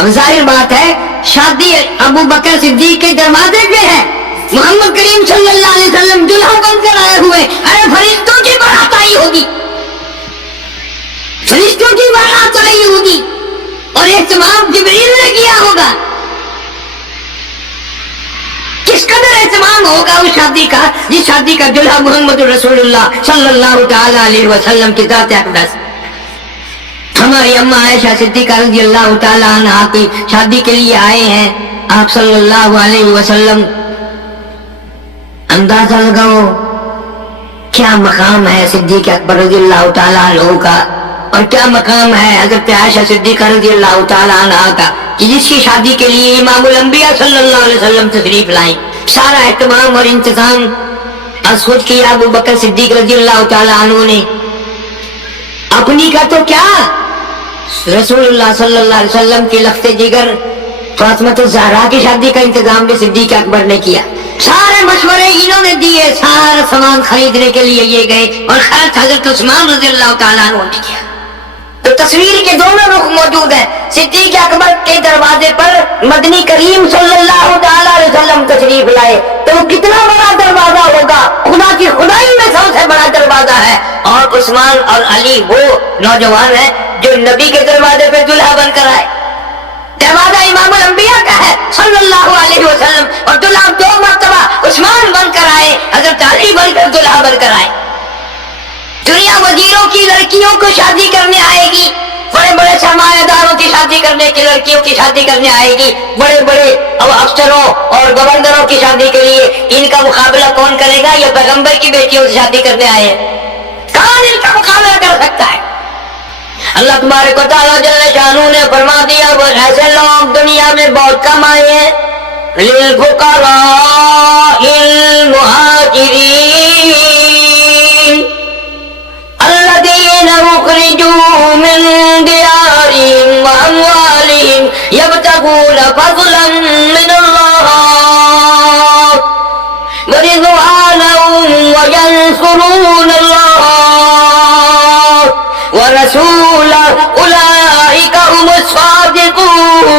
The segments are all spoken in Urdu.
اب ظاہر بات ہے شادی ابو بکر صدیق کے دروازے پہ ہے، محمد کریم صلی اللہ علیہ وسلم دلہا بن کر آئے ہوئے، ارے فرشتوں کی بارات آئی ہوگی، فرشتوں کی بارات آئی ہوگی اور اہتمام جبریل نے کیا ہوگا. کس قدر اہتمام ہوگا اس شادی کا جس شادی کا دلہا محمد رسول اللہ صلی اللہ تعالی علیہ وسلم کی ذات اقدس. ہماری اماں عائشہ صدیقہ رضی اللہ تعالی عنہ کی شادی کے لیے آئے ہیں آپ صلی اللہ علیہ وسلم. اندازہ لگاؤ کیا مقام ہے صدیق اکبر رضی اللہ تعالی عنہ کا اور کیا مقام ہے حضرت عائشہ صدیقہ رضی اللہ تعالی عنہ کا کہ جس کی شادی کے لیے امام الانبیاء صلی اللہ علیہ وسلم تشریف لائیں. سارا اہتمام اور انتظام از خود کیا ابو بکر صدیق رضی اللہ تعالی عنہ نے. اپنی کا تو کیا رسول اللہ صلی اللہ علیہ وسلم کی لخت جگر فاطمہ الزہرا کی شادی کا انتظام بھی صدیق اکبر نے کیا. سارے مشورے انہوں نے دیے، سارا سامان خریدنے کے لیے یہ گئے اور خرچ حضرت عثمان رضی اللہ تعالیٰ عنہ نے کیا. تو تصویر کے دونوں رخ موجود ہیں. صدیق اکبر کے دروازے پر مدنی کریم صلی اللہ تعالیٰ علیہ وسلم تشریف لائے تو وہ کتنا بڑا دروازہ ہوگا، خدا کی خدائی میں سب سے بڑا دروازہ ہے. اور عثمان اور علی وہ نوجوان ہیں جو نبی کے دروازے پہ دلہا بن کر آئے. دروازہ امام الانبیاء کا ہے صلی اللہ علیہ وسلم اور دلہا دو مرتبہ عثمان بن کر آئے، حضرت علی بن کر دلہا بن کر آئے. دنیا وزیروں کی لڑکیوں کو شادی کرنے آئے گی، بڑے بڑے سرمایہ داروں کی شادی کرنے کی لڑکیوں کی شادی کرنے آئے گی، بڑے بڑے افسروں اور گورنروں کی شادی کے لیے. ان کا مقابلہ کون کرے گا؟ یہ پیغمبر کی بیٹیوں سے شادی کرنے آئے ہیں، کون ان کا مقابلہ کر سکتا ہے؟ اللہ تبارک و تعالیٰ جل شانہ نے فرما دیا وہ ایسے لوگ دنیا میں بہت کم آئے ہیں. للفقراء المہاجرین الذین اخرجوا من دیارہم واموالہم یبتغون فضلا من اللہ ورضوانا وینصرون اللہ ورسولہ اولئک هم الصادقون.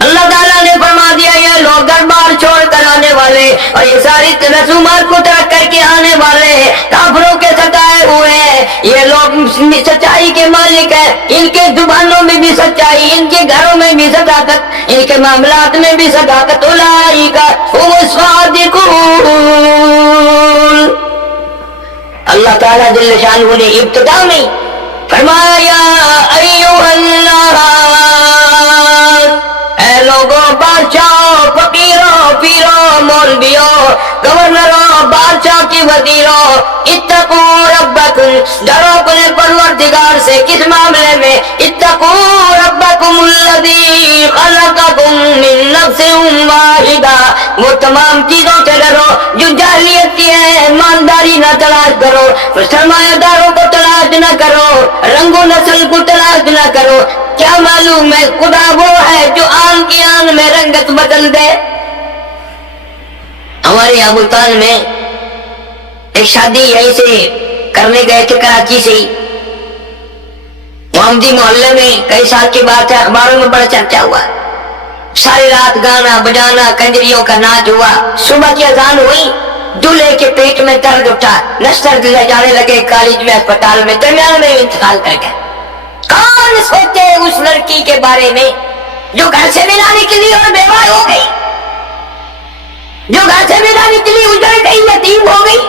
اللہ تعالیٰ نے فرما دیا یہ لوگ گھر بار چھوڑ کر آنے والے اور یہ ساری رسومات کو ترک کر کے آنے والے کافروں کے ستائے ہوئے ہیں، یہ لوگ سچائی کے مالک ہیں. ان کے زبانوں میں بھی سچائی، ان کے گھروں میں بھی صداقت، ان کے معاملات میں بھی صداقت. اولئک هم الصادقون. اللہ تعالیٰ جل شانہ نے ابتدا میں فرمایا ایھا الناس، اے لوگوں، بادشاہوں، فقیروں، پیروں، مولویوں، گورنروں، بادشاہ کی وزیروں، اتقوا ربکم، ڈرو اپنے پروردگار سے. کس معاملے میں؟ اتقوا ربکم الذی خلقکم من نفس واحدہ، وہ تمام چیزوں سے ڈرو جو جاہلیت کی ہے. ایمانداری نہ تلاش کرو، سرمایہ داروں کو تلاش نہ کرو، رنگ و نسل کو تلاش نہ کرو. کیا معلوم ہے خدا وہ ہے جو آن کی آن میں رنگت بدل دے. ہمارے یہاں ملتان میں ایک شادی یہیں سے کرنے گئے تھے کراچی سے ہی، محمدی محلے میں. کئی سال کی بات ہے، اخباروں میں بڑا چرچا ہوا. ساری رات گانا بجانا کنجریوں کا ناچ ہوا. صبح کی اذان ہوئی، دولہے کے پیٹ میں درد اٹھا، نشتر لے جانے لگے کالج میں، اسپتال میں، درمیان میں انتقال کر گئے. کون سوچے اس لڑکی کے بارے میں جو گھر سے ملا نکلی اور بیوہ ہو گئی، جو گھر سے ملا نکلی اجڑ گئی، یتیم ہو گئی،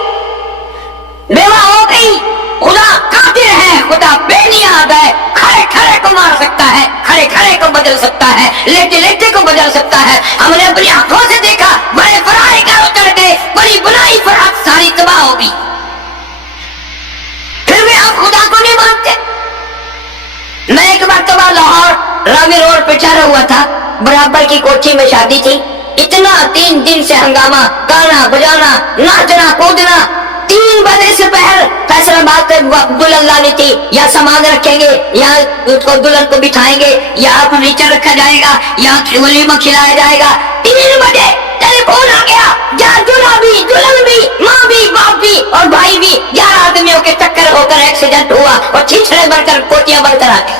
بیوہ ہو گئی. خدا قادر ہے، خدا بے نیاز ہے، کھڑے کھڑے کو مار سکتا ہے، کھڑے کھڑے کو بدل سکتا ہے، لیٹے لیٹے کو بدل سکتا ہے. ہم نے اپنی آنکھوں سے دیکھا، بڑے فرائے گھر اجڑ گئے، بڑی بنائی فرات ساری تباہ ہو گئی. پھر بھی ہم خدا کو نہیں مانتے. میں ایک مرتبہ لاہور رامی روڈ پہ چڑھا ہوا تھا، برابر کی کوٹھی میں شادی تھی. اتنا 3 دن سے ہنگامہ، گانا بجانا، ناچنا کودنا. 3 بجے سے پہر فیصل آباد پہ دلہن لانی تھی، یا سامان رکھیں گے، یا اس کو دلہن کو بٹھائیں گے، یا فرنیچر رکھا جائے گا، یا ولیمہ کھلایا جائے گا. 3 بجے ٹیلی فون آ گیا، یا دلہا بھی، دلہن بھی، ماں بھی، باپ بھی اور بھائی بھی. 11 آدمیوں کے ٹکر ہو کر ایکسیڈنٹ ہوا اور چھچڑے بن کر کوٹیاں بن کر آ گئے.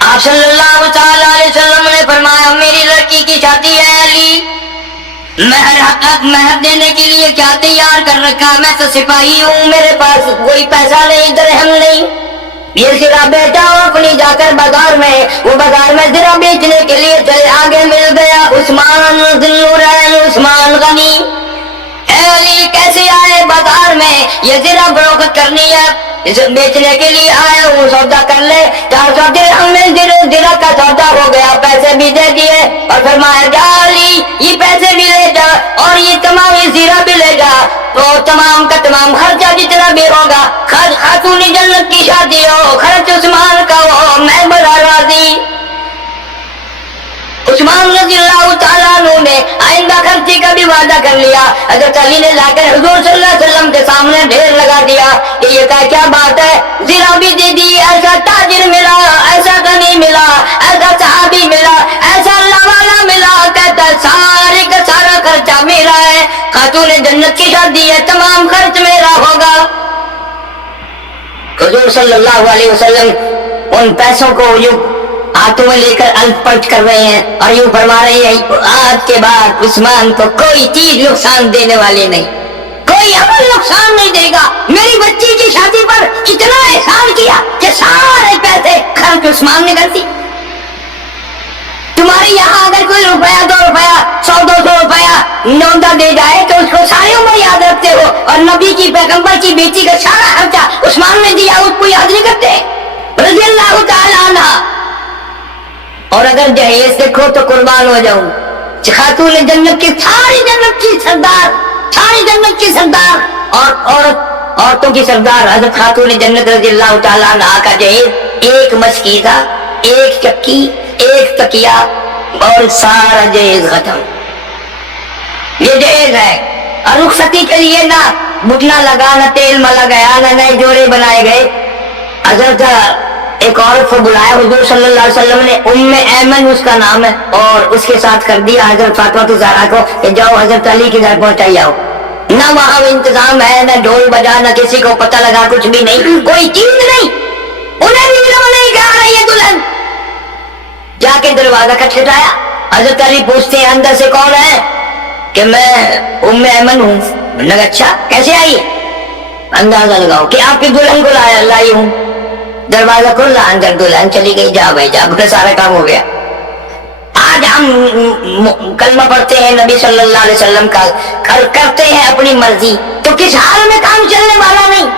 آپ صلی اللہ تعالی علیہ وسلم نے فرمایا میری لڑکی کی شادی ہے علی، مہر دینے کے لیے کیا تیار کر رکھا؟ میں تو سپاہی ہوں، میرے پاس کوئی پیسہ نہیں، درہم نہیں، یہ زرہ بیچا ہوں اپنی جا کر بازار میں، وہ بازار میں زرہ بیچنے کے لیے چلے، آگے مل گیا عثمان ذوالنورین، عثمان غنی۔ اے علی کیسے آئے بازار میں؟ یہ زرہ فروخت کرنی ہے، بیچنے کے لیے آیا ہوں، سودا کر لے۔ 400 درہم میں زرہ کا سودا ہو گیا، پیسے بھی دے دیے اور فرمایا جا علی یہ پیسے بھی لے جا اور یہ تمام زرہ بھی لے جا، تو تمام کا تمام خرچہ جتنا بھی ہوگا، خاتون جنت کی شادی ہو، خرچ عثمان کا ہو، میں بڑا راضی۔ عثمان رضی اللہ تعالیٰ عنہ نے آئندہ خرچے کا بھی وعدہ کر لیا۔ حضرت علی نے لا کر حضور صلی اللہ علیہ وسلم کے سامنے ڈھیر لگا دیا کہ یہ کیا بات ہے، زرہ بھی دے دی، ایسا تاجر ملا، ایسا غنی ملا، ایسا صحابی ملا، ایسا اللہ والا ملا، کہتا سارے کا سارا خرچہ میرا ہے، خاتون جنت کی شادی ہے، تمام خرچ میرا ہوگا۔ حضور صلی اللہ علیہ وسلم ان پیسوں کو یوں ہاتھوں میں لے کر الٹ پلٹ کر رہے ہیں اور یوں فرما رہے ہیں آج کے بعد عثمان کو کوئی چیز نقصان دینے والے نہیں، کوئی عمل نقصان نہیں دے گا۔ میری بچی کی شادی پر اتنا احسان کیا کہ سارے پیسے خرچ عثمان نے کر دی۔ تمہارے یہاں اگر کوئی روپیہ 2 روپیہ 100-200 روپیہ نوندا دے جائے تو اس کو ساری عمر یاد رکھتے ہو، اور نبی کی پیغمبر کی بیٹی کا سارا خرچہ عثمان نے دیا، اس کو یاد نہیں کرتے رضی اللہ تعالیٰ عنہ۔ اور اگر جہیز دیکھو تو قربان ہو جاؤں، خاتون جنت کی ساری جنت کی سردار، ساری جنت کی سردار اور عورتوں کی سردار حضرت خاتون جنت رضی اللہ تعالیٰ عنہ کا جہیز ایک مشکیزہ، ایک چکی، ایک تکیہ اور سارا جہیز ختم۔ یہ جہیز ہے، اور رخصتی کے لیے نہ بٹنا لگا، نہ تیل ملا گیا، نہ نئے جوڑے بنائے گئے۔ حضرت ایک عورت کو بلایا حضور صلی اللہ علیہ وسلم نے، ام ایمن اس کا نام ہے، اور اس کے ساتھ کر دیا حضرت فاطمہ الزہرا کو کہ جاؤ حضرت علی کے گھر پہنچائی آؤ۔ نہ وہاں انتظام ہے، نہ ڈھول بجا، نہ کسی کو پتہ لگا، کچھ بھی نہیں، کوئی چیز نہیں، انہیں بھی نہیں کہا رہی ہے دلہن۔ جا کے دروازہ کھٹکھٹایا، حضرت علی پوچھتے ہیں اندر سے کون ہے؟ کہ میں ام ایمن ہوں۔ نے کہا اچھا کیسے آئی؟ اندازہ لگاؤ کہ آپ کی دلہن کو لائی ہوں۔ دروازہ کھلا، اندر دلہن چلی گئی، جا بھائی جا، بڑا سارا کام ہو گیا۔ آج ہم کلمہ پڑھتے ہیں نبی صلی اللہ علیہ وسلم کا، کرتے ہیں اپنی مرضی، تو کس حال میں کام چلنے والا نہیں،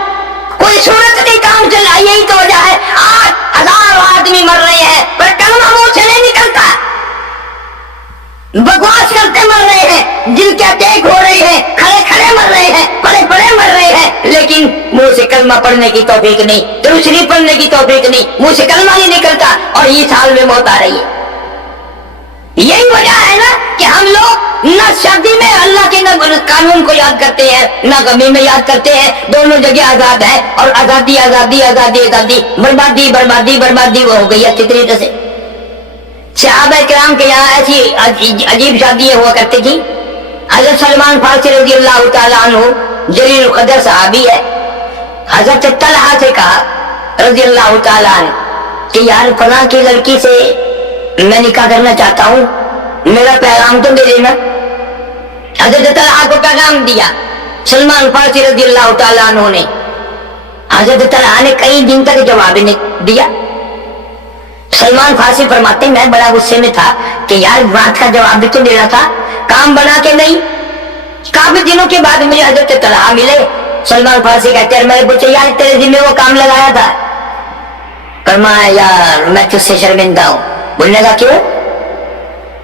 کوئی صورت نہیں کام چل رہا۔ یہی تو وجہ ہے آج 1000 آدمی مر رہے ہیں پر کلمہ منہ سے نہیں نکلتا، بکواس کرتے مر رہے ہیں، جن کے اٹیک ہو رہے ہیں، کھڑے کھڑے مر رہے ہیں، پڑے پڑے مر رہے ہیں، لیکن منہ سے کلمہ پڑھنے کی توفیق نہیں، درود شریف پڑھنے کی توفیق نہیں، منہ سے کلمہ نہیں نکلتا، اور یہ سال میں موت آ رہی ہے۔ یہی وجہ ہے نا کہ ہم لوگ نہ شادی میں اللہ کے نہ قانون کو یاد کرتے ہیں، نہ غمی میں یاد کرتے ہیں، دونوں جگہ آزاد ہے، اور آزادی آزادی آزادی آزادی، بربادی بربادی بربادی وہ ہو گئی اچھی طریقے سے۔ صحابہ کرام کے یہاں ایسی عجیب شادیاں ہوا کرتی تھی۔ حضرت سلمان فارسی رضی اللہ تعالیٰ عنہ جلیل القدر صحابی ہے، حضرت طلحہ سے کہا رضی اللہ تعالیٰ عنہ کہ یار فلاں کی لڑکی سے میں نکاح کرنا چاہتا ہوں، میرا پیغام تو دے دینا۔ حضرت طلحہ کو پیغام دیا سلمان فارسی رضی اللہ تعالیٰ عنہ نے۔ حضرت طلحہ نے کئی دن تک جواب نہیں دیا۔ سلمان فارسی فرماتے میں بڑا غصے میں تھا کہ یار بات کا جواب بھی تو دینا تھا، کام بنا کے نہیں۔ کافی دنوں کے بعد مجھے حضرت طلحہ ملے۔ سلمان فارسی کہتے ہیں میں نے پوچھا یار تیرے ذمہ وہ کام لگایا تھا؟ فرمایا یار میں تجھ سے شرمندہ ہوں۔ بولنے کا کیوں؟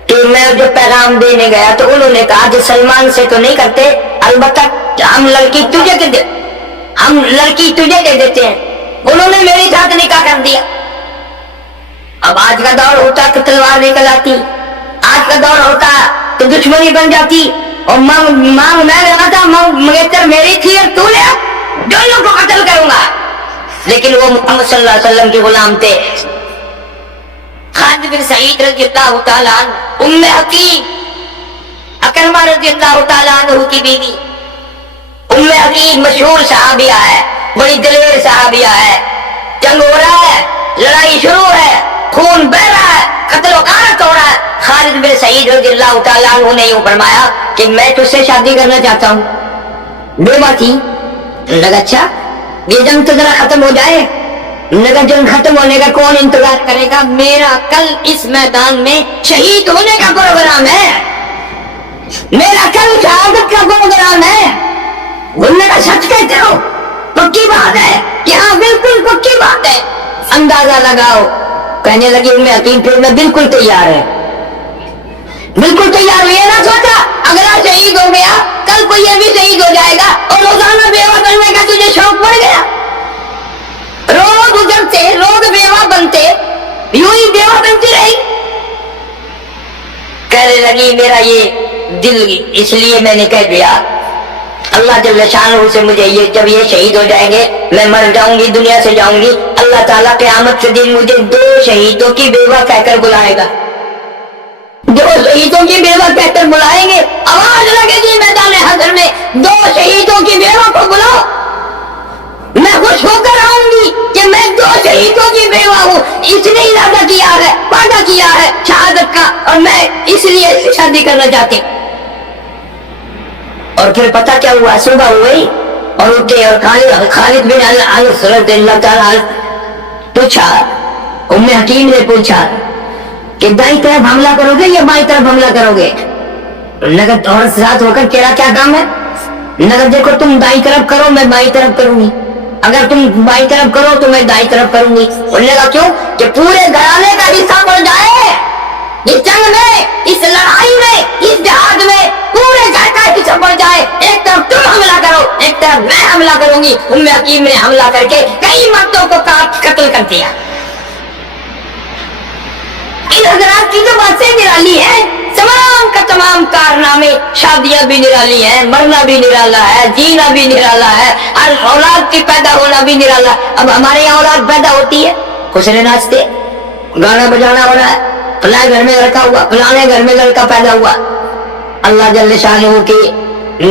کہ میں جو پیغام دینے گیا تو انہوں نے کہا کہ سلمان سے تو نہیں کرتے، البتہ ہم لڑکی تجھے دے دیتے ہیں۔ انہوں نے میرے ساتھ نکاح کر دیا۔ اب آج کا دور ہوتا تو تلوار نکل آتی، آج کا دور ہوتا تو دشمنی بن جاتی، اور مانگ میں لگا تھا، منگیتر میری تھی اور تو نے دونوں کو قتل کروں گا۔ لیکن وہ محمد صلی اللہ علیہ وسلم کے غلام تھے۔ خالد بن سعید رضی اللہ تعالیٰ عنہ، ام حکیم اکرمہ رضی اللہ تعالیٰ عنہ کی بیوی ام حکیم مشہور صحابیہ ہے، بڑی دلیر صحابیہ ہے۔ جنگ ہو رہا ہے، لڑائی شروع ہے، خون بہ رہا ہے, قتل و غارت ہو رہا ہے. خالد بن سعید رضی اللہ تعالیٰ عنہ نے یوں فرمایا کہ میں تجھ سے شادی کرنا چاہتا ہوں. بیوہ تھی. لگا اچھا یہ جنگ تو ذرا ختم ہو جائے. لگا جنگ ختم ہونے کا کون انتظار کرے گا, میرا کل اس میدان میں شہید ہونے کا پروگرام ہے, میرا کل شہادت کا پروگرام ہے. بولنے کا سچ کہتے ہو, پکی بات ہے کہ ہاں بالکل پکی بات ہے, اندازہ لگاؤ. کہنے لگی ام حکیم پھر میں بالکل تیار ہے, بالکل تیار ہو. یہ نہ سوچا اگلا شہید ہو گیا کل کو یہ بھی شہید ہو جائے گا اور روزانہ بیوہ بننے کا تجھے شوق پڑ گیا. روز گزرتے روز بیوہ بنتے, یوں ہی بیوہ بنتی رہی. کہنے لگی میرا یہ دل, اس لیے میں نے کہہ دیا اللہ جل شانہ سے مجھے یہ جب یہ شہید ہو جائیں گے, میں مر جاؤں گی, دنیا سے جاؤں گی, اللہ تعالیٰ قیامت کے دن مجھے 2 شہیدوں کی بیوہ کہہ کر بلائے گا. 2 شہیدوں کی بیوہ کہہ کر بلائیں گے, آواز لگے گی میدان حشر میں 2 شہیدوں کی بیوہ کو بلاؤ. میں خوش ہو کر آؤں گی کہ میں 2 شہیدوں کی بیوہ ہوں. اس نے ارادہ کیا ہے, وعدہ کیا ہے شہادت کا, اور میں اس لیے شادی کرنا چاہتی ہوں. اور پھر پتہ کیا ہوا, صبح ہوئی اور اٹھے اور خالد بن انس رضی اللہ تعالیٰ پوچھا, ام حکیم نے پوچھا کہ دائیں طرف حملہ کرو گے یا بائیں طرف حملہ کرو گے؟ نگر اور ساتھ ہو کر تیرا کیا کام ہے؟ نگر دیکھو تم دائیں طرف کرو میں بائیں طرف کروں گی, اگر تم بائیں طرف کرو تو میں دائیں طرف کروں گی. انہوں نے کہا کیوں؟ کہ پورے گھرانے کا حصہ پڑ جائے اس جنگ میں, اس لڑائی میں, اس جہاد میں, پورے گھر کا حصہ پڑ جائے. ایک طرف تم حملہ کرو, ایک طرف میں حملہ کروں گی. ام حکیم نے حملہ کر کے کئی مردوں کو قتل کر دیا. ان حضرات کی جو باتیں نرالی ہیں, تمام کا تمام کارنامے, شادیاں بھی نرالی ہیں, مرنا بھی نرالا ہے, جینا بھی نرالا ہے, ہر اولاد کی پیدا ہونا بھی نرالا. اب ہمارے یہاں اولاد پیدا ہوتی ہے, خوشرے ناچتے, گانا بجانا ہو رہا ہے, فلاں گھر میں لڑکا ہوا, فلانے گھر میں لڑکا پیدا ہوا. اللہ جل شانہ کے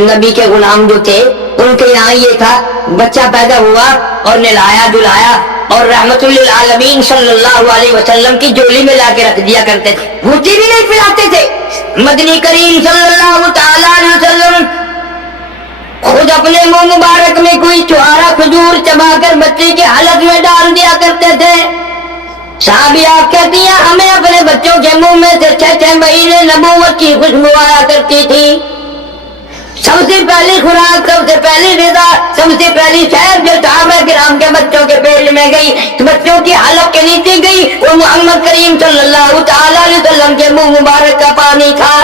نبی کے غلام جو تھے ان کے یہاں یہ تھا, بچہ پیدا ہوا اور نہلایا دھلایا اور رحمت للعالمین صلی اللہ علیہ وسلم کی جولی میں لا کے رکھ دیا کرتے تھے. روٹی بھی نہیں پلاتے تھے. مدنی کریم صلی اللہ تعالیٰ علیہ وسلم خود اپنے منہ مبارک میں کوئی چوہارا کھجور چبا کر بچے کے حلق میں ڈال دیا کرتے تھے. صحابیات کہتی ہیں ہمیں اپنے بچوں کے منہ میں سے 6 مہینے نبوت کی خوشبو آیا کرتی تھی. سب سے پہلی خوراک, سب سے پہلی غذا, سب سے پہلی شہر جو صحابہ کرام کے بچوں کے پیٹ میں گئی, بچوں کی حلق کے نیچے گئی, وہ محمد کریم صلی اللہ تعالیٰ علیہ وسلم کے منہ مبارک کا پانی تھا.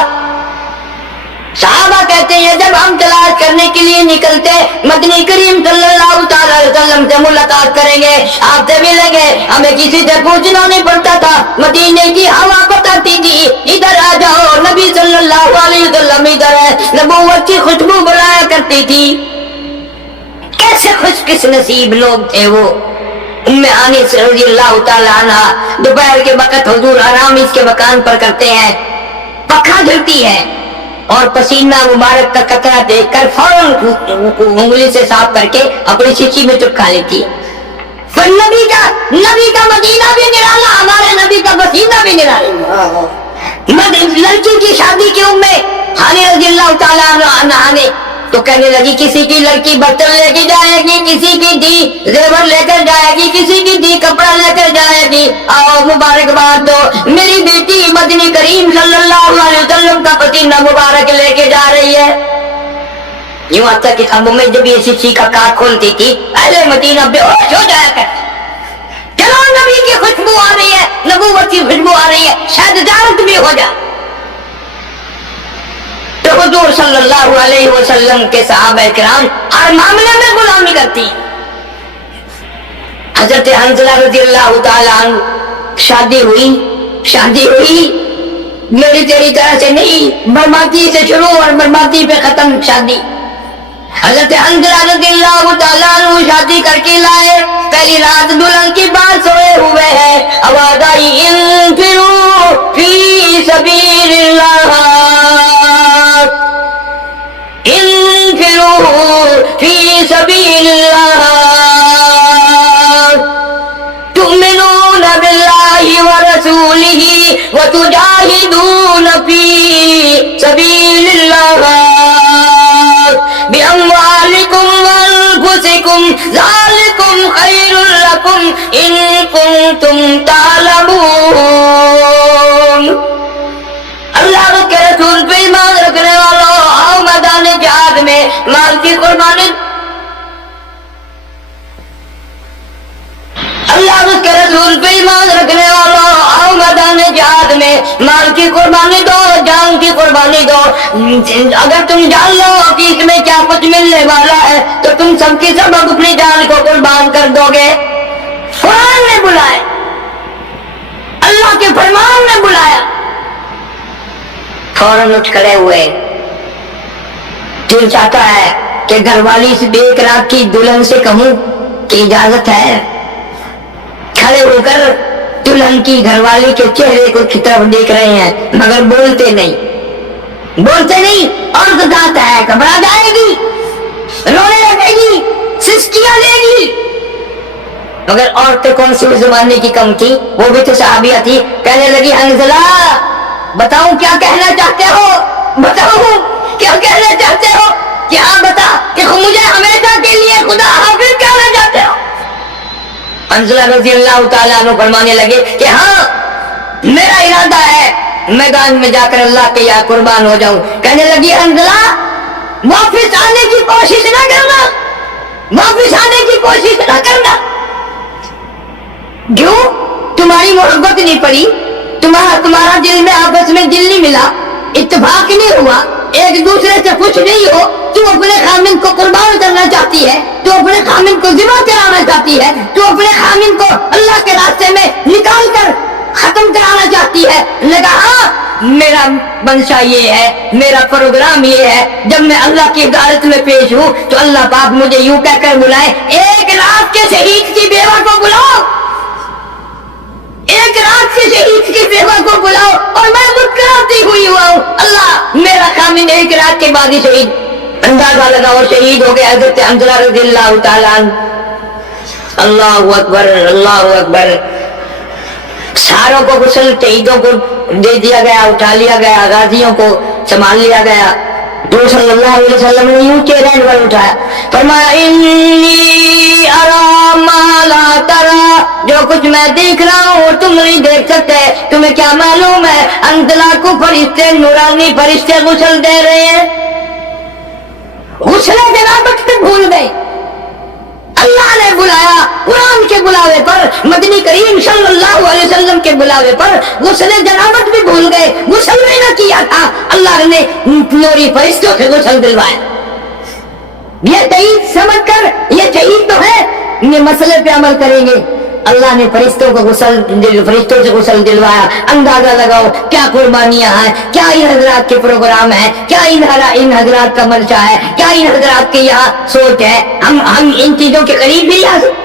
صحابہ کہتے ہیں جب ہم تلاش کرنے کے لیے نکلتے مدنی کریم صلی اللہ تعالیٰ علیہ وسلم سے ملاقات کریں گے, آپ سے ملیں گے, ہمیں کسی سے پوچھنا نہیں پڑتا تھا. مدینے کی ہوا بتاتی تھی ادھر آ جاؤ, نبی صلی اللہ علیہ وسلم ادھر ہے, نبوت کی خوشبو بلایا کرتی تھی. کیسے خوش کس نصیب لوگ تھے وہ. ام انس رضی اللہ تعالیٰ عنہ دوپہر کے وقت حضور آرام اس کے مکان پر کرتے ہیں, پکھا جلتی ہے اور پسینہ مبارک کا قطرہ دیکھ کر فوراً انگلی سے صاف کر کے اپنی شیشی میں چپکا لیتی ہے. پھر نبی کا مدینہ بھی نرالا, ہمارے نبی کا پسینہ بھی نرالا. لڑکی کی شادی کی میں ہانی رضی اللہ تعالیٰ عنہ نے تو کہنے لگی کسی کی لڑکی برتن لے کے جائے گی, کسی کی دی زیور لے کر جائے گی, کسی کی دی کپڑا لے کر جائے گی. آؤ مبارکباد دو, میری بیٹی مدنی کریم صلی اللہ علیہ وسلم کا پسینہ مبارک لے کے جا رہی ہے. یوں آتا کتابوں میں جب یہ شیشی کا کاٹ کھولتی تھی اہل مدینہ بے ہوش ہو جایا کرتے. چلو نبی کی خوشبو آ رہی ہے, نبوت کی خوشبو آ رہی ہے, شاید جانت بھی ہو جائے. تو حضور صلی اللہ علیہ وسلم کے صحابہ کرام ہر معاملے میں غلامی کرتی ہیں. حضرت حنظلہ رضی اللہ تعالیٰ عنہ شادی ہوئی میری تیری طرح سے نہیں, بربادی سے شروع اور بربادی پہ ختم شادی. حضرت حنظلہ رضی اللہ تعالیٰ عنہ شادی کر کے لائے, پہلی رات دلہن کی بات سوئے ہوئے ہیں, آواز آئی انفروا فی سبیل اللہ, انفروا فی سبیل اللہ, تؤمنون باللہ ورسوله وتجاهدون في سبيل الله بأموالكم وأنفسكم ذلكم خير لكم إن كنتم تعلمون. اللہ کے رسول پہ ایمان رکھنے والوں، آؤ میدان جہاد میں مال کی قربانی. اللہ کے رسول پہ ایمان رکھنے والوں، آؤ میدان جہاد میں مال کی قربانی دو، جان کی قربانی دو. اگر تم جان لو کہ اس میں کیا کچھ ملنے والا ہے تو تم سب کی سب اپنی جان کو قربان کر دو گے. قرآن نے بلایا، اللہ کے فرمان نے بلایا. فوراً اٹھ کھڑے ہوئے. دل چاہتا ہے کہ گھر والی سے ایک رات کی دلہن سے کہوں کہ اجازت ہے. کھڑے ہو کر دلہن کی گھر والی کے چہرے کو کی طرف دیکھ رہے ہیں مگر بولتے نہیں. اور تو ذات ہے، گھبرا جائے گی، رونے لگے گی، سسکیاں لے گی. مگر عورتیں کون سی اس زمانے کی کم تھی، وہ بھی تو صحابیہ تھی. کہنے لگی حنظلہ بتاؤں کیا کہنا چاہتے ہو، بتاؤں کیا کہنا چاہتے ہو، کیا بتا کہ مجھے ہمیشہ کے لیے خدا حافظ کہنا چاہتے ہو. حنظلہ رضی اللہ تعالیٰ عنہ فرمانے لگے کہ ہاں میرا ارادہ ہے میدان میں جا کر اللہ کے یہاں قربان ہو جاؤں. کہنے لگی حنظلہ واپس آنے کی کوشش نہ کرنا، واپس آنے کی کوشش نہ کرنا. کیوں؟ تمہاری محبت نہیں پڑی، تمہارا دل میں آپس میں دل نہیں ملا، اتفاق نہیں ہوا، ایک دوسرے سے خوش نہیں ہو. تو اپنے خامن کو قربان کرنا چاہتی ہے، تو اپنے خامن کو ذبح کرانا چاہتی ہے، تو اپنے خامن کو اللہ کے راستے میں نکال کر ختم کرانا چاہتی ہے. لگا ہاں میرا منشا یہ ہے، میرا پروگرام یہ ہے، جب میں اللہ کی عدالت میں پیش ہوں تو اللہ پاک مجھے یوں کہہ کر بلائے، ایک رات کے شہید کی بیوہ کو بلاؤ، ایک رات کے شہید کی بیوہ کو بلاؤ اور میں مسکراتی ہوئی ہوا ہوں. اللہ میرا خامن ایک رات کے بعد ہی شہید. اندازہ لگاؤ شہید ہو گئے حضرت حنظلہ رضی اللہ تعالیٰ عنہ. اللہ اکبر، اللہ اکبر. ساروں کو غسل، شہیدوں کو دے دیا گیا، اٹھا لیا گیا، غازیوں کو سنبھال لیا گیا. تو صلی اللہ علیہ وسلم نے یوں چہرہ انور اٹھایا، فرمایا انی ارا ما لا ترا، جو کچھ میں دیکھ رہا ہوں تم نہیں دیکھ سکتے. تمہیں کیا معلوم ہے حنظلہ کو فرشتے، نورانی فرشتے غسل دے رہے ہیں. غسل جنابت پہ بھول گئے. اللہ نے بلایا قرآن کے بلاوے پر، مدنی کریم صلی اللہ علیہ وسلم کے بلاوے پر غسل جنابت بھی بھول گئے. غسل بھی نہ کیا تھا، اللہ نے نوری فرشتوں سے غسل دلوایا. یہ شہید سمجھ کر یہ شہید تو ہے، یہ مسئلے پہ عمل کریں گے. اللہ نے فرشتوں سے غسل دلوایا. اندازہ لگاؤ کیا قربانیاں ہیں، کیا ان حضرات کے پروگرام ہے، کیا ان حضرات کا منشا ہے، کیا ان حضرات کے یہاں سوچ ہے. ہم ان چیزوں کے قریب بھی آ سکتے.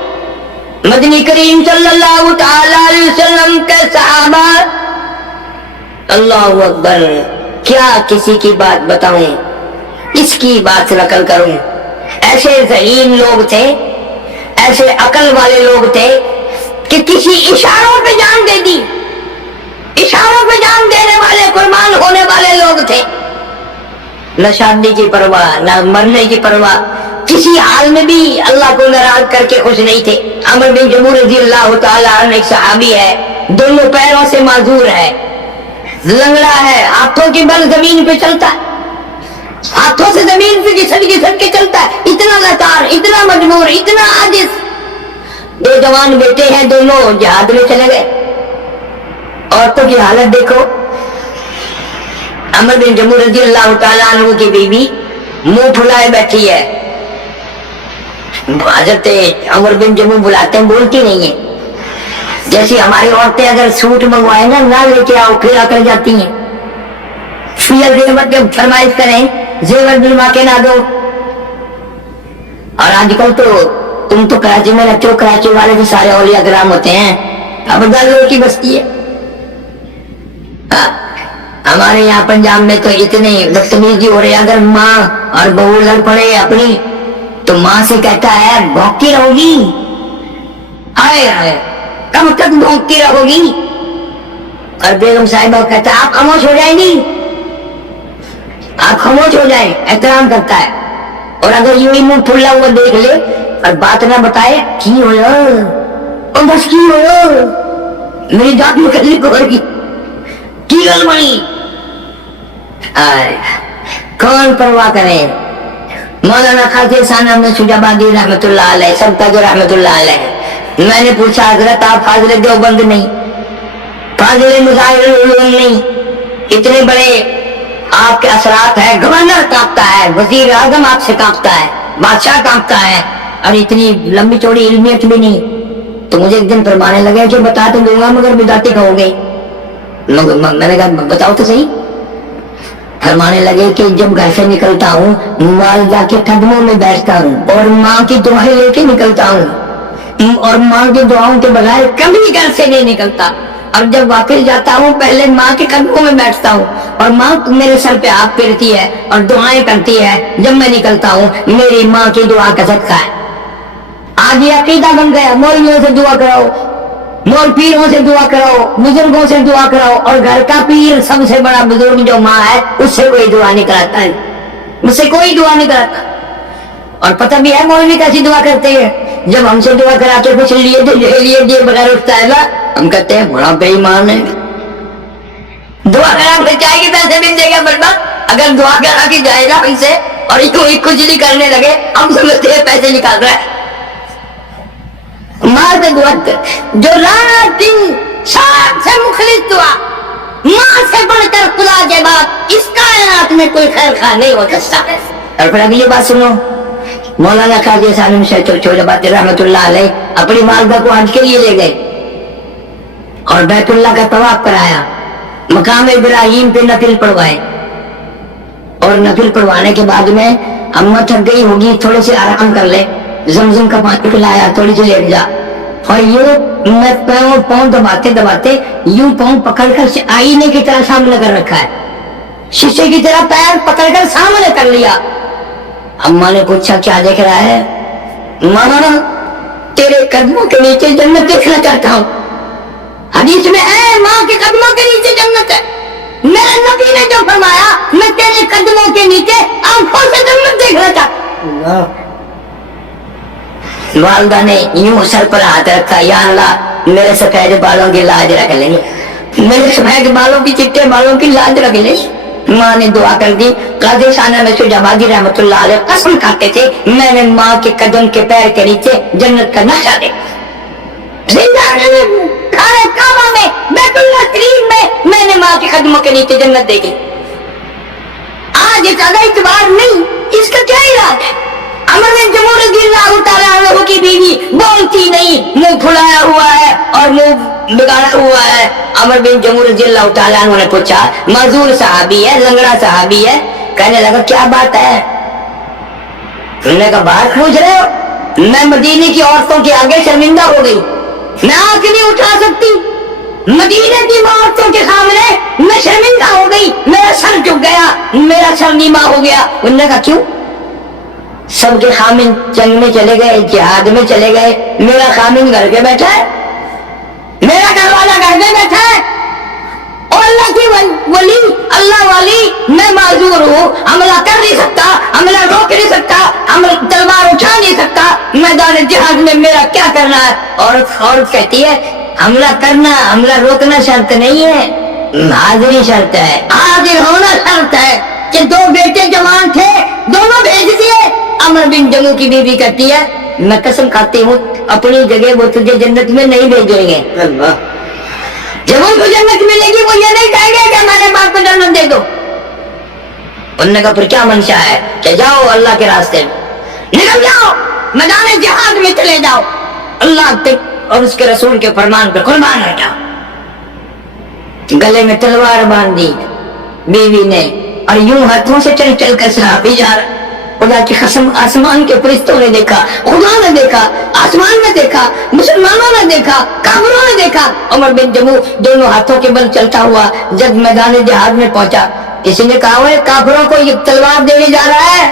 مدنی کریم صلی اللہ تعالی علیہ وسلم کے صحابہ، اللہ اکبر. کیا کسی کی بات بتاؤں، اس کی بات نقل کروں. ایسے ذہین لوگ تھے، ایسے عقل والے لوگ تھے کہ کسی اشاروں پہ جان دے دی. اشاروں پہ جان دینے والے، قربان ہونے والے لوگ تھے. نہ شادی کی پرواہ، نہ مرنے کی پرواہ، کسی حال میں بھی اللہ کو ناراض کر کے خوش نہیں تھے. عمر بن جموح رضی اللہ تعالیٰ عنہ ایک صحابی ہے، دونوں پیروں سے معذور ہے، لنگڑا ہے، ہاتھوں کی بل زمین پہ چلتا ہے، ہاتھوں سے زمین پہ گھسٹ کے چلتا ہے. اتنا لاچار، اتنا مجبور، اتنا عاجز. دو جوان بیٹے ہیں، دونوں جہاد میں چلے گئے. عورتوں کی حالت دیکھو. عمر بن جموح رضی اللہ تعالیٰ عنہ کی بیوی منہ پھلائے بیٹھی ہے. حضرت عمر بن جموح بلاتے ہیں، بولتی نہیں ہے. جیسی ہماری عورتیں اگر سوٹ منگوائے نا، نہ لے کے آؤ، پھر آ کر جاتی ہیں. زیور کے فرمائش کریں، زیور دلوا کے نہ دو. اور آج کل تو تم تو کراچی میں رہتے ہو، کراچی والے بھی سارے اولیاء کرام ہوتے ہیں. اب دلوں کی بستی ہے. ہمارے یہاں پنجاب میں تو اتنی بدتمیزی ہو رہی ہے. اگر ماں اور بہو لڑ پڑے اپنی تو ماں سے کہتا ہے بھونکتی رہو گی. آئے کب تک بھونکتی رہو گی. اور بیگم صاحبہ کہتا ہے آپ خاموش ہو جائیں گی, آپ خاموش ہو جائیں, احترام کرتا ہے. اور اگر یوں ہی منہ پھلا ہوا دیکھ لے اور بات نہ بتائے کی ہو اور بس کی ہو میری دانت مکلی کو کی گل بنی, کون پرواہ کرے. مولانا خاصی ثانوی میں شجابادی رحمت اللہ علیہ, سب کا جو رحمت اللہ علیہ. میں نے پوچھا حضرت آپ فاضل دیوبند نہیں, فاضل مظاہر العلوم نہیں, اتنے بڑے آپ کے اثرات ہیں, گورنر کانپتا ہے, وزیر اعظم آپ سے کانپتا ہے, بادشاہ کانپتا ہے, اور اتنی لمبی چوڑی علمیت بھی نہیں. تو مجھے ایک دن فرمانے لگے جو بتا تو دوں گا مگر بدعتی کہو گے. میں نے کہا بتاؤ تو صحیح. فرمانے لگے کہ جب گھر سے نکلتا ہوں والدہ کے قدموں میں بیٹھتا ہوں اور ماں کی دعائیں لے کے نکلتا ہوں, اور ماں کی دعاؤں کے بغیر کبھی گھر سے نہیں نکلتا. اور جب واپس جاتا ہوں پہلے ماں کے قدموں میں بیٹھتا ہوں اور ماں میرے سر پہ ہاتھ پھیرتی ہے اور دعائیں کرتی ہے. جب میں نکلتا ہوں میری ماں کی دعا کا صدقہ ہے. آج یہ عقیدہ بن گیا, مولویوں سے دعا کراؤ, مول پیروں سے دعا کراؤ, بزرگوں سے دعا کراؤ, اور گھر کا پیر سب سے بڑا بزرگ جو ماں ہے اس سے کوئی دعا نہیں کراتا ہے, مجھ سے کوئی دعا نہیں کراتا. اور پتہ بھی ہے مولوی کیسی دعا کرتے ہیں, جب ہم سے دعا کرا کے کچھ لیے بغیر اٹھتا ہے نا, ہم کہتے ہیں بڑا بے ایمان ہے. دعا کرا کے چائے کے پیسے بھی دے گا بڑا, اگر دعا کرا کے جائے گا ان سے اور کچھ نہیں کرنے لگے ہم سمجھتے ہیں پیسے نکال رہا ہے. ماں سے دعا کر, جو رات دن شام سے مخلص دعا, ماں سے بڑھ کر خدا کے بعد اس کائنات میں کوئی خیر خواہ نہیں ہو سکتا. اور پھر اگلی بات سنو, مولانا خواجہ ثانوی شجابادی رحمت اللہ علیہ اپنی والدہ کو حج کے لیے لے گئے اور بیت اللہ کا طواف کرایا, مقام ابراہیم پہ نفل پڑھوائے, اور نفل پڑھوانے کے بعد میں اماں تھک گئی ہوگی تھوڑے سے آرام کر لے, زمزم کا پانی پلایا, تھوڑی سی لیٹ جا, اور یوں میں پاؤں دباتے دباتے یوں پاؤں پکڑ کر آئینے کی طرح سامنے کر رکھا ہے, شیشے کی طرح پیر پکڑ کر سامنے کر لیا. اماں نے پوچھا کیا دیکھ رہا ہے؟ ماما تیرے قدموں کے نیچے جنت دیکھنا چاہتا ہوں. حدیث میں ہے ماں کے قدموں کے نیچے جنت ہے. میرے نبی نے جو فرمایا میں تیرے قدموں کے نیچے آنکھوں سے جنت دیکھنا چاہتا ہوں. والدہ نے یوں سر پر ہاتھ رکھا, یا اللہ میرے سفید بالوں کی لاج رکھ لیں, میرے سفید بالوں کی چٹے بالوں کی لاج رکھ لیں. ماں نے دعا کر دی. قاضی ثانوی شجابادی رحمت اللہ علیہ قسم کھاتے تھے میں نے ماں کے قدم کے پیر کے نیچے جنت کا نقشہ دیکھا. کعبہ میں بیت اللہ کریم میں نے ماں کے قدموں کے نیچے جنت دیکھی. آج اس کا اعتبار نہیں, اس کا کیا علاج ہے؟ عمر بن جموع رضی اللہ تعالیٰ عنہ کی بیوی بولتی نہیں, منہ پھلایا ہوا ہے اور منہ بگاڑا ہوا ہے. عمر بن جموع رضی اللہ تعالیٰ عنہ نے پوچھا, معذور صحابی ہے, لنگڑا صحابی ہے, کہنے لگا کیا بات ہے؟ انہوں نے کہا باہر کھوج رہے ہو, میں مدینے کی عورتوں کے آگے شرمندہ ہو گئی, میں آنکھ نہیں اٹھا سکتی. مدینے کی عورتوں کے سامنے میں شرمندہ ہو گئی, میرا سر جھک گیا, میرا سر نیما ہو گیا. انہوں نے کہا کیوں؟ سب کے خامن جنگ میں چلے گئے, جہاد میں چلے گئے, میرا خامن گھر کے بیٹھا ہے, میرا گھر والا گھر میں بیٹھا ہے, اور اللہ کی ولی, اللہ والی میں معذور ہوں, حملہ کر نہیں سکتا, حملہ روک نہیں سکتا, تلوار اٹھا نہیں سکتا, میدان جہاد میں میرا کیا کرنا ہے؟ عورت کہتی ہے حملہ کرنا, حملہ روکنا شرط نہیں ہے, حاضری شرط ہے, حاضر ہونا شرط ہے. کہ دو بیٹے جوان تھے, دونوں بھیج دیے. عمر بن جموع کی بیوی کہتی ہے میں قسم کھاتی ہوں اپنی جگہ وہ تجھے جنت میں نہیں بھیجیں گے. جب ان کو جنت ملے گی وہ یہ نہیں کہیں گے کہ ہمارے باپ کو جنت دے دو. انہوں نے کہا پھر کیا منشا ہے؟ کہ جاؤ اللہ کے راستے میں نکل جاؤ, میدان جہاد میں چلے جاؤ, اللہ اور اس کے رسول کے فرمان پر قربان ہو جاؤ. گلے میں تلوار باندھ دی بیوی نے, اور یوں ہاتھوں سے چل چل کر صحابی جا رہا. خدا کی قسم آسمان کے فرشتوں نے دیکھا, خدا نے دیکھا, آسمان نے دیکھا, مسلمانوں نے دیکھا, کافروں نے دیکھا. عمر بن جموع دونوں ہاتھوں کے بل چلتا ہوا جب میدان جہاد میں پہنچا, کسی نے کہا وہ کافروں کو یہ تلوار دینے جا رہا ہے,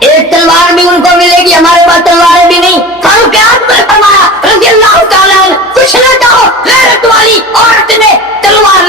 ایک تلوار بھی ان کو ملے گی, ہمارے پاس تلواریں بھی نہیں. فاروق اعظم نے فرمایا رضی اللہ تعالیٰ عنہ, کچھ نہ کہو, غیرت والی عورت نے تلوار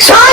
100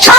100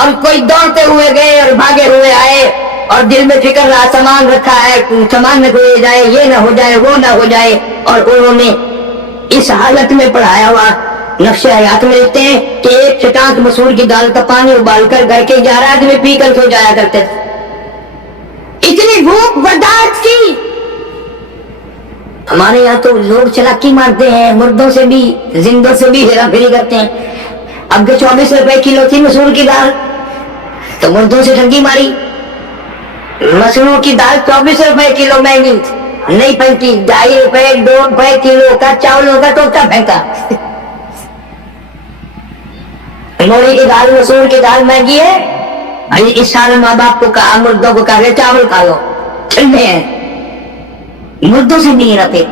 اور کوئی دوڑتے ہوئے گئے اور بھاگے ہوئے آئے اور دل میں فکر رہا سامان رکھا ہے سامان نہ کھوئے جائے یہ نہ ہو جائے وہ نہ ہو جائے، اور انہوں نے اس حالت میں پڑھایا ہوا نقش حیات میں لکھتے ہیں کہ ایک چٹانت مسور کی دال کا پانی ابال کر گھر کے 11 آدمی پی کر سو جایا کرتے تھے، اتنی بھوک برداشت کی۔ ہمارے یہاں تو لوگ چلاکی مارتے ہیں، مردوں سے بھی زندوں سے بھی ہیرا پھیری کرتے ہیں۔ اب جو 24 روپے کلو تھی مسور کی دال تو مردوں سے ٹھگی ماری، مسور کی دال 24 روپے کلو مہنگی نہیں پھینکی، 2.5 روپے 2 روپے کلو کا چاولوں کا ٹوٹا پھینکا۔ موڑی کی دال مسور کی دال مہنگی ہے، اس سال ماں باپ کو کہا مردوں کو کہا چاول کھا لو ٹھنڈے ہیں، مردوں سے نہیں رہتے۔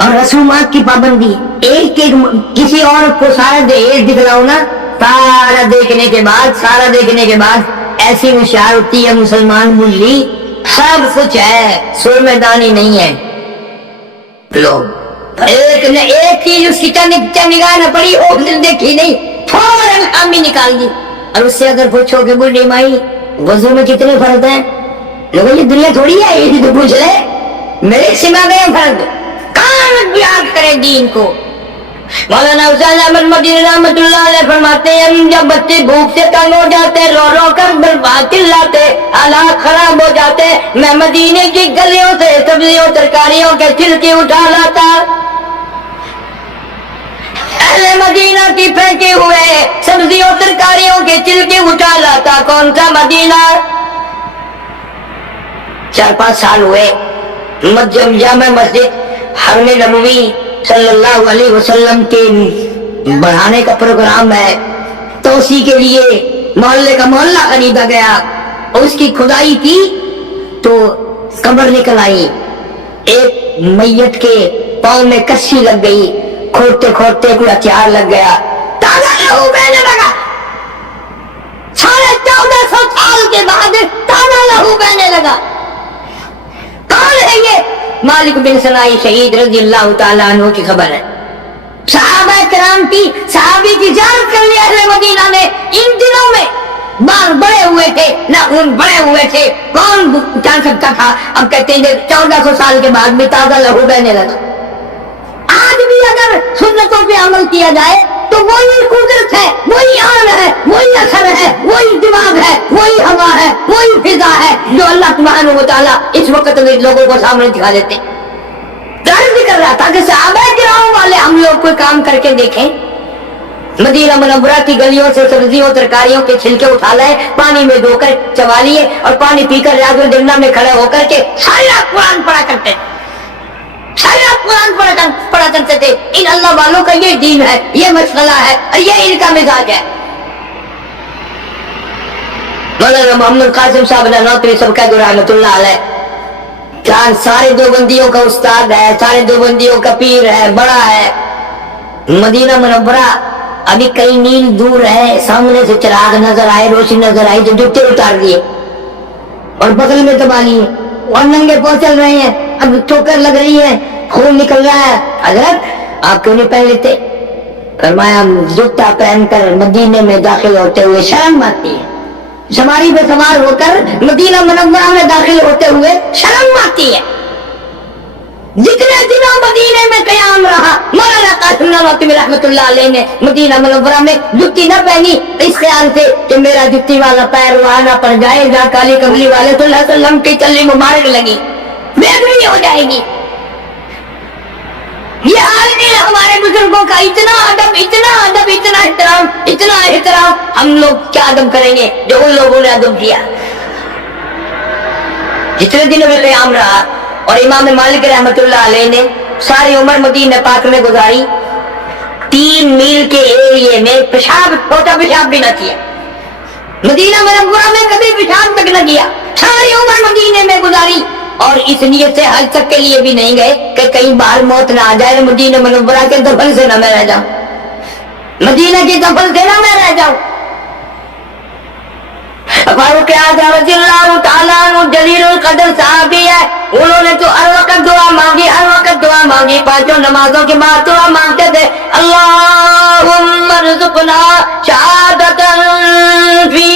اور رسومات کی پابندی، ایک ایک کسی عورت کو سارا دہیج دکھلاؤ نا، سارا دیکھنے کے بعد ایسی ہوشیار ہوتی ہے مسلمان ملی سب کچھ ہے، سر میں دانی نہیں ہے۔ لوگ ایک چیز اس کی نگاہ نہ پڑی وہ دیکھی نہیں، فوراً خامی نکال دی۔ اور اس سے اگر پوچھو کہ بوڑھی مائی وضو میں کتنے فرض ہیں، لوگوں یہ دنیا تھوڑی ہے یہ تو پوچھ لے، میرے سما گئے فرض، کان بیان کرے دین کو۔ مولانا حسین احمد مدینی رحمۃ اللہ علیہ فرماتے ہیں جب بچے بھوک سے تنگ ہو جاتے رو رو کر برباد چلاتے حالات خراب ہو جاتے، میں مدینے کی گلیوں سے سبزیوں ترکاریوں کے چھلکے اٹھا لاتا، اہل مدینہ کی پھینکے ہوئے سبزیوں ترکاریوں کے چھلکے اٹھا لاتا۔ کون سا مدینہ؟ 4-5 سال ہوئے جامع مسجد حرم نبوی صلی اللہ علیہ وسلم کے بڑھانے کا پروگرام ہے، تو اسی کے لیے محلے کا محلہ خریدا گیا، اور اس کی کھدائی کی تو قبر نکل آئی، ایک میت کے پاؤں میں کسی لگ گئی، کھوٹتے کھوٹتے کوئی ہتھیار لگ گیا، تازہ لہو بہنے لگا، 1450 سال کے بعد تازہ لہو بہنے لگا۔ کون ہے یہ؟ مالک بن سنائی شہید رضی اللہ تعالیٰ عنہ کی خبر ہے۔ صحابہ کرام کی صحابی کی زیارت کر لی اہل مدینہ نے، ان دنوں میں بال بڑے ہوئے تھے، ناخن بڑے ہوئے تھے، کون جان سکتا تھا؟ اب کہتے ہیں 1400 سال کے بعد بھی تازہ لہو بہنے لگا۔ آج بھی اگر سنتوں پہ عمل کیا جائے تو وہی قدرت ہے، وہی آن ہے، وہی اثر ہے، وہی دماغ ہے، وہی ہوا ہے، وہی فضا ہے جو اللہ سبحانہ و تعالیٰ اس وقت میں لوگوں کو سامنے دکھا دیتے۔ ظاہر کر رہا تھا کہ صحابہ کرام والے ہم لوگ کوئی کام کر کے دیکھیں، مدینہ منورہ کی گلیوں سے سبزیوں ترکاریوں کے چھلکے اٹھا لائے، پانی میں دھو کر چبا لیے اور پانی پی کر ریاض الجنہ میں کھڑے ہو کر کے ساری رات قرآن پڑھا کرتے تھے، ساری رات قرآن پڑھا کرتے تھے۔ ان اللہ والوں کا یہ دین ہے، یہ مسئلہ ہے اور یہ ان کا مزاج ہے۔ مولانا محمد قاسم صاحب نانوتوی سب کا رحمۃ اللہ علیہ سارے دیوبندیوں کا استاد ہے، سارے دیوبندیوں کا پیر ہے، بڑا ہے۔ مدینہ منورہ ابھی کئی میل دور ہے، سامنے سے چراغ نظر آئے، روشنی نظر آئی تو جوتے اتار دیے اور بغل میں دبا لیے اور ننگے پاؤں چل رہے ہیں، اب ٹھوکر لگ رہی ہے، خون نکل رہا ہے۔ حضرت آپ کیوں نہیں پہن لیتے؟ فرمایا جوتا پہن کر مدینے میں داخل ہوتے ہوئے شرم آتی ہے، سواری پہ سوار ہو کر مدینہ منورہ میں داخل ہوتے ہوئے شرم آتی ہے۔ جتنے دنوں مدینے میں قیام رہا مولانا قاسم نانوتوی رحمۃ اللہ علیہ نے مدینہ منورہ میں جتی نہ پہنی اس خیال سے کہ میرا جتی والا پیر وہاں نہ پڑ جائے جہاں کالی کملی والے صلی اللہ علیہ وسلم کی چلی مبارک لگی، بےدبی ہو جائے گی۔ یہ حال نہیں ہے ہمارے بزرگوں کا، اتنا ادب، اتنا ادب، اتنا احترام، اتنا احترام، ہم لوگ کیا ادب کریں گے جو ان لوگوں نے ادب کیا۔ جتنے دنوں میں قیام رہا، اور امام مالک رحمۃ اللہ علیہ نے ساری عمر مدینہ پاک میں گزاری، 3 میل کے ایریے میں پیشاب، چھوٹا پیشاب بھی نہ کیا، مدینہ منورہ میں کبھی پیشاب تک نہ کیا، ساری عمر مدینے میں گزاری، اور اس نیت سے حج تک کے لیے بھی نہیں گئے کہ کہیں باہر موت نہ آ جائے، مدینہ منورہ کے دفن سے نہ میں رہ جاؤں، مدینہ کے دفن سے نہ میں رہ جاؤں۔ فاروق اعظم رضی اللہ تعالیٰ عنہ جلیل القدر صحابی ہے، انہوں نے تو ہر وقت دعا مانگی، ہر وقت دعا مانگی، 5 نمازوں کے بعد دعا مانگتے تھے، اللہم ارزقنا شہادۃ فی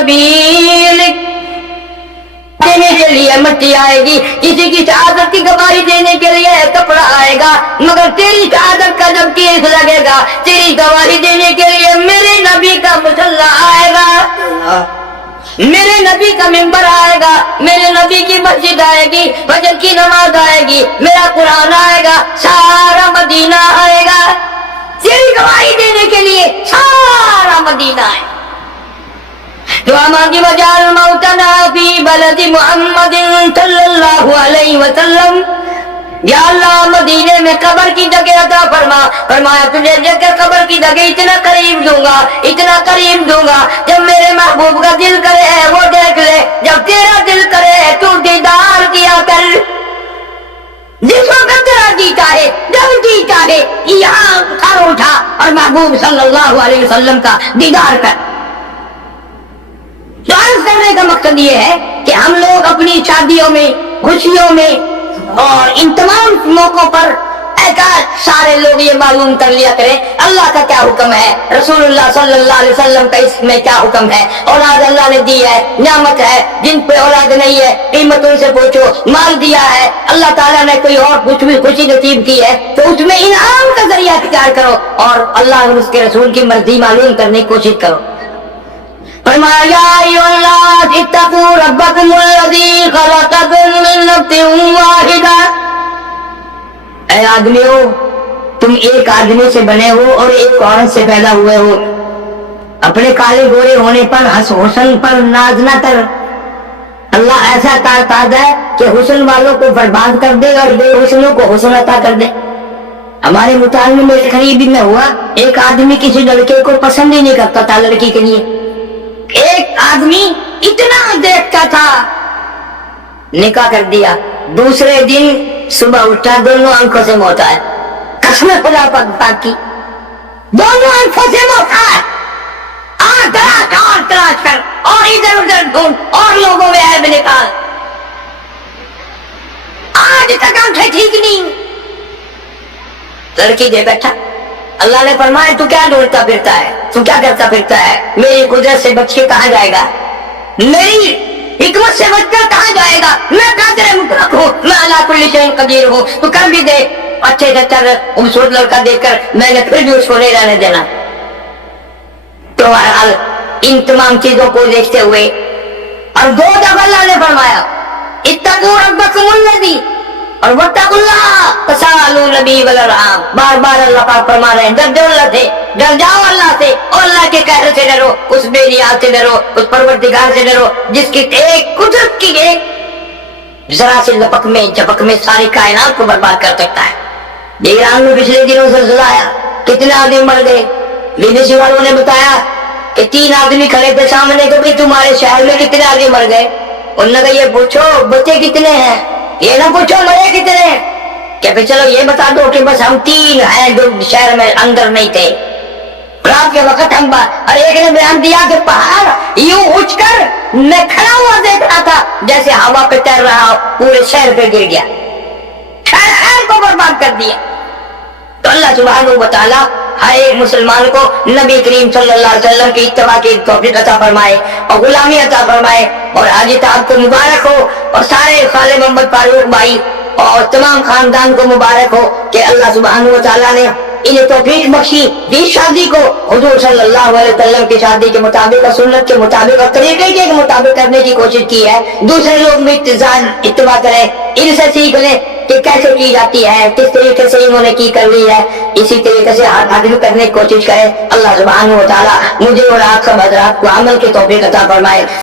سبیلک، دینے کے لیے مٹی آئے گی، کسی کی شہادت کی گواہی دینے کے لیے کپڑا آئے گا، مگر تیری شہادت کا جب کیس لگے گا، تیری گواہی دینے کے لیے میرے نبی کا مصلی آئے گا، میرے نبی کا ممبر آئے گا، میرے نبی کی مسجد آئے گی، فجر کی نماز آئے گی، میرا قرآن آئے گا، سارا مدینہ آئے گا، تیری گواہی دینے کے لیے سارا مدینہ آئے گا۔ دعا مانگی وجعل موتنا فی بلد محمد صلی اللہ علیہ وسلم، یا اللہ مدینے میں قبر کی جگہ عطا فرما، فرمایا تجھے جگہ قبر کی جگہ اتنا قریب دوں گا، اتنا قریب دوں گا، جب میرے محبوب کا دل کرے وہ دیکھ لے، جب تیرا دل کرے تو دیدار کیا کر، جس وقت تیرا جی چاہے، جب جی چاہے یہاں سر اٹھا اور محبوب صلی اللہ علیہ وسلم کا دیدار کر۔ تو عرض کرنے کا مقصد یہ ہے کہ ہم لوگ اپنی شادیوں میں، خوشیوں میں اور ان تمام موقعوں پر سارے لوگ یہ معلوم کر لیا کریں اللہ کا کیا حکم ہے، رسول اللہ صلی اللہ علیہ وسلم کا اس میں کیا حکم ہے۔ اولاد اللہ نے دی ہے، نعمت ہے، جن پہ اولاد نہیں ہے قیمت ان سے پوچھو، مال دیا ہے اللہ تعالیٰ نے کوئی اور کچھ بھی خوشی نصیب کی ہے تو اس میں انعام کا ذریعہ اختیار کرو اور اللہ اور اس کے رسول کی مرضی معلوم کرنے کی کوشش کرو۔ فرمایا یا ایھا الناس اتقوا ربکم الذی خلقکم من نفس واحدہ، اے آدمیو تم ایک آدمی سے بنے ہو اور ایک عورت سے پیدا ہوئے ہو، اپنے کالے گورے ہونے پر حسن پر ناز نہ کر، اللہ ایسا کارساز ہے کہ حسن والوں کو برباد کر دے اور بے حسنوں کو حسن عطا کر دے۔ ہمارے مطالعے میں قریبی میں ہوا، ایک آدمی کسی لڑکے کو پسند ہی نہیں کرتا تھا لڑکی کے لیے، ایک آدمی اتنا دیکھتا تھا، نکاح کر دیا، دوسرے دن صبح اٹھا دونوں آنکھوں سے موت آیا، قسم خدا پاک کی دونوں آنکھوں سے موت آیا، تلاش کر اور ادھر ادھر ڈھونڈ اور لوگوں میں عیب نکال، آج تک آنکھیں ٹھیک نہیں، لڑکی دے بیٹھا۔ اللہ نے فرمایا تو کیا ڈھونڈتا پھرتا ہے، تو کیا کرتا پھرتا ہے، میری قدرت سے بچ کے کہاں جائے گا، میری حکمت سے بچ کر کہاں جائے گا، میں قادر مطلق ہوں، میں علی کل شیء قدیر ہوں، تو کر بھی دے، اچھے سے اچھا خوبصورت لڑکا دیکھ کر میں نے پھر بھی اس کو نہیں رہنے دینا۔ تو بہرحال ان تمام چیزوں کو دیکھتے ہوئے اور دو دفعہ اللہ نے فرمایا اتقوا ربکم الذی اور واتقوا اللہ تساءلون به والارحام، بار بار اللہ پاک فرما رہے ہیں ڈر جاؤ اللہ سے، ڈر جاؤ اللہ سے اور اللہ کے قہر سے ڈرو، اس بے نیاز سے ڈرو، اس پروردگار سے ڈرو جس کی ایک قدرت کی ایک ذرا سی لپک میں جھپک میں ساری کائنات کو برباد کر سکتا ہے۔ ایران میں پچھلے دنوں زلزلہ آیا، کتنے آدمی مر گئے، BBC والوں نے بتایا کہ 3 آدمی کھڑے تھے سامنے کہ بھئی تمہارے شہر میں کتنے آدمی مر گئے، انہوں نے کہا یہ پوچھو بچے کتنے ہیں، یہ نہ پوچھو مرے کتنے ہیں، کہ پھر چلو یہ بتا دو کہ بس ہم 3 ہیں جو شہر میں اندر نہیں تھے، رات کے وقت ہم اور ایک نے بیان دیا کہ پہاڑ یوں اٹھ کر میں کھڑا ہوا دیکھ رہا تھا جیسے ہوا پہ تیر رہا پورے شہر پہ گر گیا، شہر کو برباد کر دیا۔ تو اللہ سبحانہ و تعالیٰ ہر ایک مسلمان کو نبی کریم صلی اللہ علیہ وسلم کی اتباع کی توفیق عطا فرمائے اور غلامی عطا فرمائے، اور حاجی صاحب کو مبارک ہو اور سارے خالد محمد فاروق بھائی اور تمام خاندان کو مبارک ہو کہ اللہ سبحانہ و تعالیٰ نے انہیں توفیق بخشی، اس شادی کو حضور صلی اللہ علیہ وسلم کی شادی کے مطابق اور سنت کے مطابق اور طریقے کے مطابق کرنے کی کوشش کی ہے۔ دوسرے لوگ بھی اتباع کریں، ان سے سیکھ لیں کہ کیسے کی جاتی ہے، کس طریقے سے انہوں نے کی کر لی ہے، اسی طریقے سے ہر آدمی کرنے کی کوشش کرے۔ اللہ سبحانہ و تعالیٰ مجھے اور آپ سب حضرات کو عمل کی توفیق عطا فرمائے۔